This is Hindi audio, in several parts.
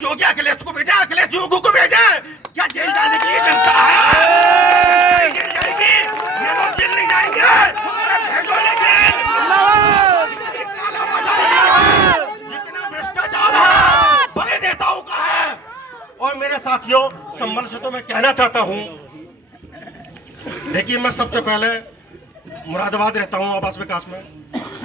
योगी अखिलेश को भेजा, अखिलेश योगी को भेजा। क्या जेल जाने के लिए जनता है? जेल जाएगी, ये लोग जेल नहीं जाएंगे। भेजो ले जेल। जितना भ्रष्टाचार है बड़े नेताओं का है। और मेरे साथियों, संबल से तो मैं कहना चाहता हूँ, देखिए मैं सबसे पहले मुरादाबाद रहता हूँ आवास विकास में,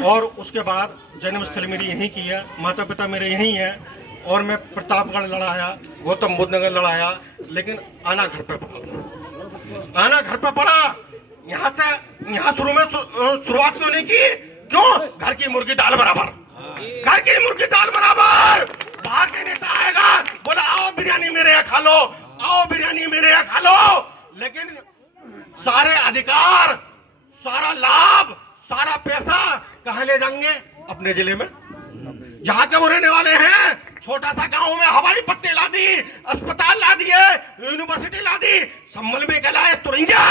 और उसके बाद जन्मस्थली मेरी यहीं की है, माता पिता मेरे यहीं हैं, और मैं प्रतापगढ़ लड़ाया, गौतम बुद्ध नगर लड़ाया, लेकिन आना घर पे पड़ा। आना घर पे पड़ा। यहाँ शुरू में शुरुआत क्यों नहीं की? क्यों? घर की मुर्गी दाल बराबर, घर की मुर्गी दाल बराबर। बाहर के नेता आएगा, बोला आओ बिरयानी मेरे यहाँ खा लो, आओ बिरयानी मेरे यहाँ खा लो, लेकिन सारे अधिकार, सारा लाभ, सारा पैसा कहाँ ले जाएंगे? अपने जिले में, जहाँ के वो रहने वाले हैं। छोटा सा गांव में हवाई पट्टी ला दी, अस्पताल ला दिए, यूनिवर्सिटी ला दी, संबल में कहलाए तुरंजा।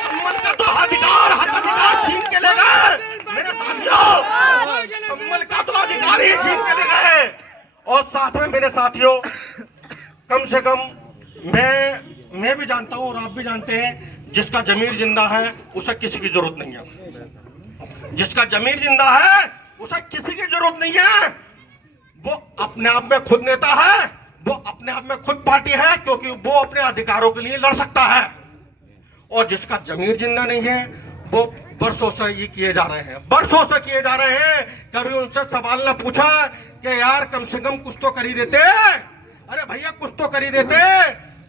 संबल का तो अधिकार छीन के ले गए मेरे साथियों। संबल का तो अधिकार ही छीन के ले गए। और साथ में मेरे साथियों, कम से कम मैं भी जानता हूँ और आप भी जानते हैं, जिसका जमीर जिंदा है उसे किसी की जरूरत नहीं है। जिसका जमीर जिंदा है उसे किसी की जरूरत नहीं है। वो अपने आप में खुद नेता है, वो अपने आप में खुद पार्टी है, क्योंकि वो अपने अधिकारों के लिए लड़ सकता है। और जिसका जमीर जिंदा नहीं है, वो बरसों से ये किए जा रहे हैं, बरसों से किए जा रहे हैं। कभी उनसे सवाल न पूछा कि यार कम से कम कुछ तो कर ही देते, अरे भैया कुछ तो कर ही देते।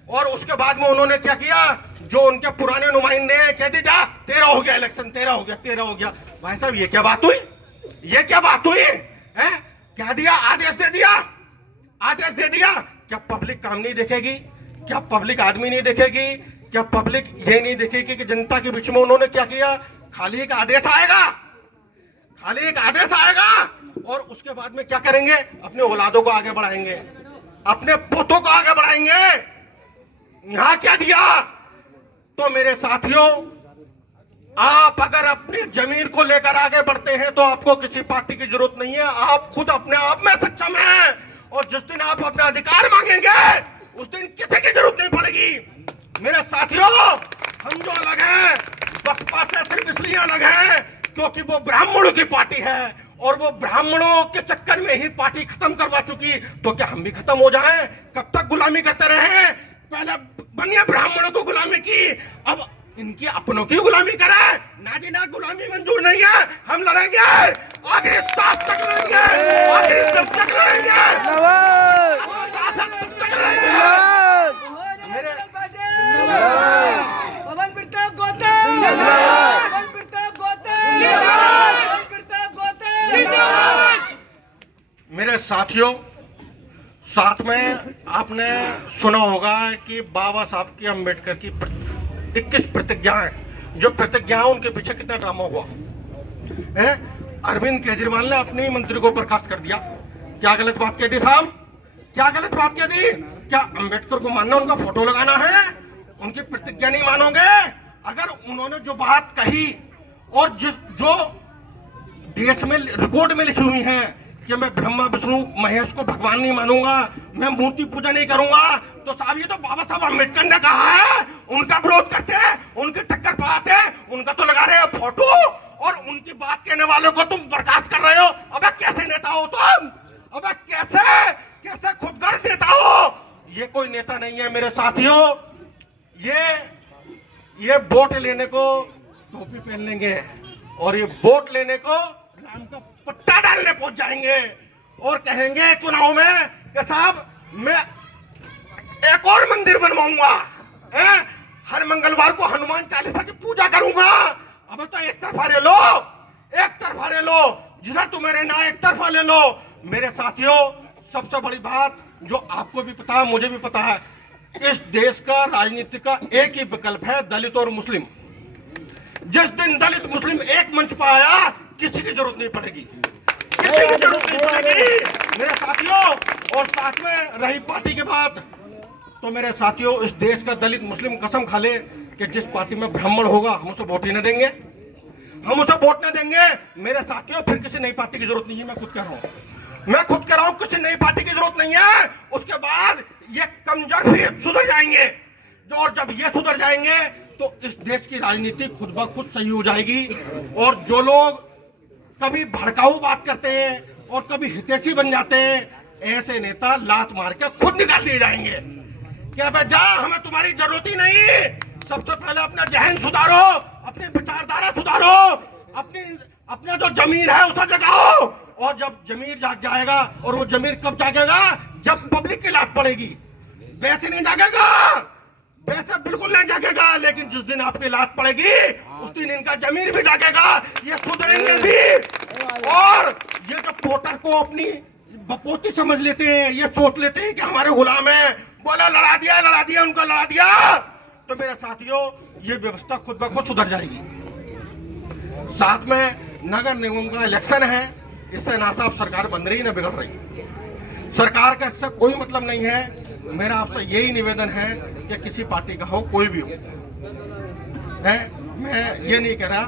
और उसके बाद में उन्होंने क्या किया? जो उनके पुराने नुमाइंदे कह दी, जा तेरा हो गया इलेक्शन, तेरा हो गया, तेरा हो गया। भाई साहब ये क्या बात हुई? ये क्या बात हुई है? क्या दिया? आदेश दे दिया, आदेश दे दिया। क्या पब्लिक काम नहीं देखेगी? क्या पब्लिक आदमी नहीं देखेगी? क्या पब्लिक ये नहीं देखेगी कि जनता के बीच में उन्होंने क्या किया? खाली एक आदेश आएगा, खाली एक आदेश आएगा, और उसके बाद में क्या करेंगे? अपने औलादों को आगे बढ़ाएंगे, अपने पोतों को आगे बढ़ाएंगे। यहां क्या दिया? तो मेरे साथियों, आप अगर अपनी जमीन को लेकर आगे बढ़ते हैं तो आपको किसी पार्टी की जरूरत नहीं है। आप खुद अपने आप में सक्षम हैं, और जिस दिन आप अपना अधिकार मांगेंगे उस दिन किसी की जरूरत नहीं पड़ेगी। मेरे साथियों, हम जो अलग हैं बसपा से सिर्फ इसलिए अलग हैं क्योंकि वो ब्राह्मणों की पार्टी है, और वो ब्राह्मणों के चक्कर में ही पार्टी खत्म करवा चुकी। तो क्या हम भी खत्म हो जाएं? कब तक गुलामी करते रहे? पहले बनिए ब्राह्मणों को गुलामी की, अब इनकी अपनों की गुलामी करे ना जी ना। गुलामी मंजूर नहीं है, हम लड़ेंगे, आखिरी सांस तक लड़ेंगे, आखिरी दम तक लड़ेंगे, शासन तक लड़ेंगे। मेरे साथियों, साथ में आपने सुना होगा कि बाबा साहब की अम्बेडकर की 21 प्रतिज्ञाएं, जो प्रतिज्ञाएं उनके पीछे कितना ड्रामा हुआ है। अरविंद केजरीवाल ने अपने मंत्री को बर्खास्त कर दिया। क्या गलत बात कह दी साहब? क्या गलत बात कह दी? क्या अम्बेडकर को मानना, उनका फोटो लगाना है? उनकी प्रतिज्ञा नहीं मानोगे? अगर उन्होंने जो बात कही और जो देश में रिकॉर्ड में लिखी हुई है कि मैं ब्रह्मा विष्णु महेश को भगवान नहीं मानूंगा, मैं मूर्ति पूजा नहीं करूंगा, तो साहब ये तो बाबा साहब अम्बेडकर ने कहा है। उनका विरोध करते हैं, उनकी टक्कर पाते हैं, उनका तो लगा रहे हो फोटो, और उनकी बात कहने वालों को तुम बर्खास्त कर रहे हो। अबे कैसे नेता हो तुम? अबे कैसे खुदगर्ज नेता हो? ये कोई नेता नहीं है मेरे साथियों। ये वोट लेने को टोपी पहन लेंगे, और ये वोट लेने को राम का पट्टा डालने पहुंच जाएंगे, और कहेंगे चुनाव में कि साहब मैं एक और मंदिर बनवाऊंगा, हर मंगलवार को हनुमान चालीसा की पूजा करूंगा। अब तो एक तरफा ले लो, एक तरफा ले लो, जिधर तुम्हें रहना एक तरफा ले लो। मेरे साथियों, सबसे बड़ी बात जो आपको भी पता है, मुझे भी पता है, इस देश का राजनीति का एक ही विकल्प है, दलित और मुस्लिम। जिस दिन दलित मुस्लिम एक मंच पर आया, किसी की जरूरत नहीं पड़ेगी, किसी की जरूरत नहीं पड़ेगी मेरे साथियों। और साथ में रही पार्टी की बात, तो मेरे साथियों, इस देश का दलित मुस्लिम कसम खा ले कि जिस पार्टी में ब्राह्मण होगा हम उसे वोट ही न देंगे। हम उसे वोट न देंगे मेरे साथियों, फिर किसी नई पार्टी की जरूरत नहीं है, मैं खुद कह रहा हूँ। मैं खुद कह रहा हूं किसी नई पार्टी की जरूरत नहीं है। उसके बाद ये कमजोर भी सुधर जाएंगे, और जब ये सुधर जाएंगे तो इस देश की राजनीति खुद ब खुद सही हो जाएगी। और जो लोग कभी भड़काऊ बात करते हैं और कभी हितैषी बन जाते हैं, ऐसे नेता लात मार के खुद निकाल दिए जाएंगे। क्या भाई जा, हमें तुम्हारी जरूरत ही नहीं। सबसे पहले अपना जहन सुधारो, अपनी विचारधारा सुधारो, अपने जो जमीर है उसे जगाओ। और जब जमीर जाग जाएगा, और वो जमीर कब जागेगा? जब पब्लिक की लात पड़ेगी। वैसे नहीं जागेगा, वैसे बिल्कुल नहीं जागेगा, लेकिन जिस दिन आपकी लात पड़ेगी उस दिन इनका जमीर भी जागेगा, ये सुधरेंगे भी। और ये जो वोटर को अपनी बपोती समझ लेते हैं, ये सोच लेते हैं कि हमारे गुलाम है, बोला लड़ा दिया उनको लड़ा दिया, तो मेरे साथियों ये व्यवस्था खुद ब खुद सुधर जाएगी। साथ में नगर निगम का इलेक्शन है, इससे ना साफ सरकार बन रही न बिगड़ रही। सरकार का इससे कोई मतलब नहीं है। मेरा आपसे यही निवेदन है कि किसी पार्टी का हो, कोई भी हो, मैं ये नहीं कह रहा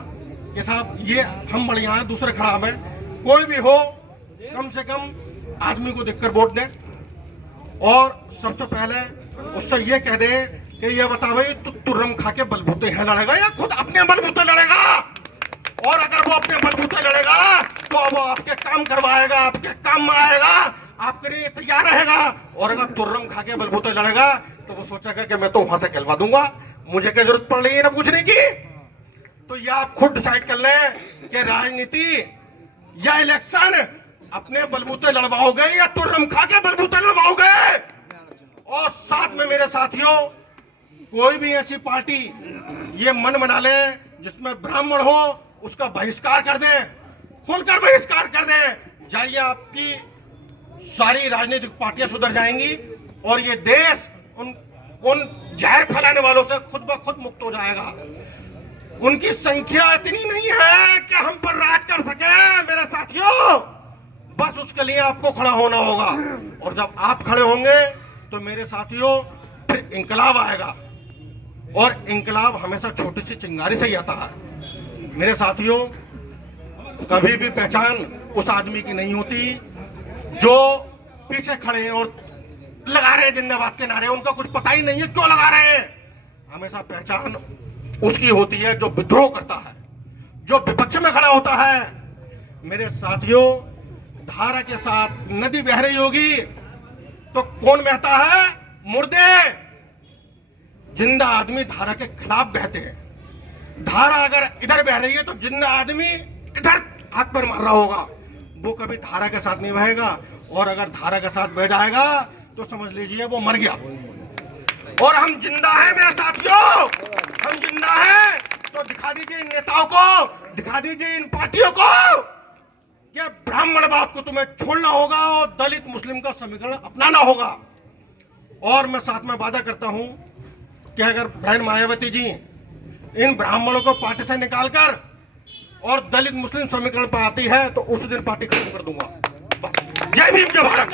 कि साहब ये हम बढ़िया हैं दूसरे खराब हैं, कोई भी हो, कम से कम आदमी को देखकर वोट दें। और सबसे पहले उससे ये कह दे कि ये बता भाई तू तुर्रम खा के बलबूते हैं लड़ेगा या खुद अपने बलबूते लड़ेगा। और अगर वो अपने बलबूते लड़ेगा तो वो आपके काम करवाएगा, आपके काम में आएगा, आपके लिए तैयार रहेगा। और अगर तुर्रम खा के बलबूते लड़ेगा तो वो सोचेगा कि मैं तो वहां से कहलवा दूंगा, मुझे क्या जरूरत पड़ रही है ना पूछने की। तो ये आप खुद डिसाइड कर लें कि राजनीति या इलेक्शन अपने बलबूते लड़वाओगे या तुर्रम खा के बलबूते लड़वाओगे। और साथ में मेरे साथियों, कोई भी ऐसी पार्टी ये मन बना ले जिसमें ब्राह्मण हो, उसका बहिष्कार कर दें, खुलकर बहिष्कार कर दें। जाइए, आपकी सारी राजनीतिक पार्टियां सुधर जाएंगी और ये देश उन जहर फैलाने वालों से खुद ब खुद मुक्त हो जाएगा। उनकी संख्या इतनी नहीं है कि हम पर राज कर सके मेरे साथियों, बस उसके लिए आपको खड़ा होना होगा। और जब आप खड़े होंगे तो मेरे साथियों फिर इंकलाब आएगा। और इंकलाब हमेशा छोटी सी चिंगारी से ही आता है। मेरे साथियों, कभी भी पहचान उस आदमी की नहीं होती जो पीछे खड़े हैं और लगा रहे हैं जिंदाबाद के नारे, उनका कुछ पता ही नहीं है क्यों लगा रहे हैं। हमेशा पहचान उसकी होती है जो विद्रोह करता है, जो विपक्ष में खड़ा होता है। मेरे साथियों, धारा के साथ नदी बह रही होगी तो कौन बहता है? मुर्दे। जिंदा आदमी धारा के खिलाफ बहते हैं। धारा अगर इधर बह रही है तो जिंदा आदमी इधर हाथ पर मार रहा होगा, वो कभी धारा के साथ नहीं बहेगा। और अगर धारा के साथ बह जाएगा तो समझ लीजिए वो मर गया। और हम जिंदा हैं मेरे साथियों, हम जिंदा हैं। तो दिखा दीजिए इन नेताओं को, दिखा दीजिए इन पार्टियों को कि ब्राह्मणवाद को तुम्हें छोड़ना होगा और दलित मुस्लिम का समीकरण अपनाना होगा। और मैं साथ में वादा करता हूं कि अगर बहन मायावती जी इन ब्राह्मणों को पार्टी से निकालकर और दलित मुस्लिम समीकरण पर आती है तो उस दिन पार्टी खत्म कर दूंगा। बस। जय भीम, जय भारत।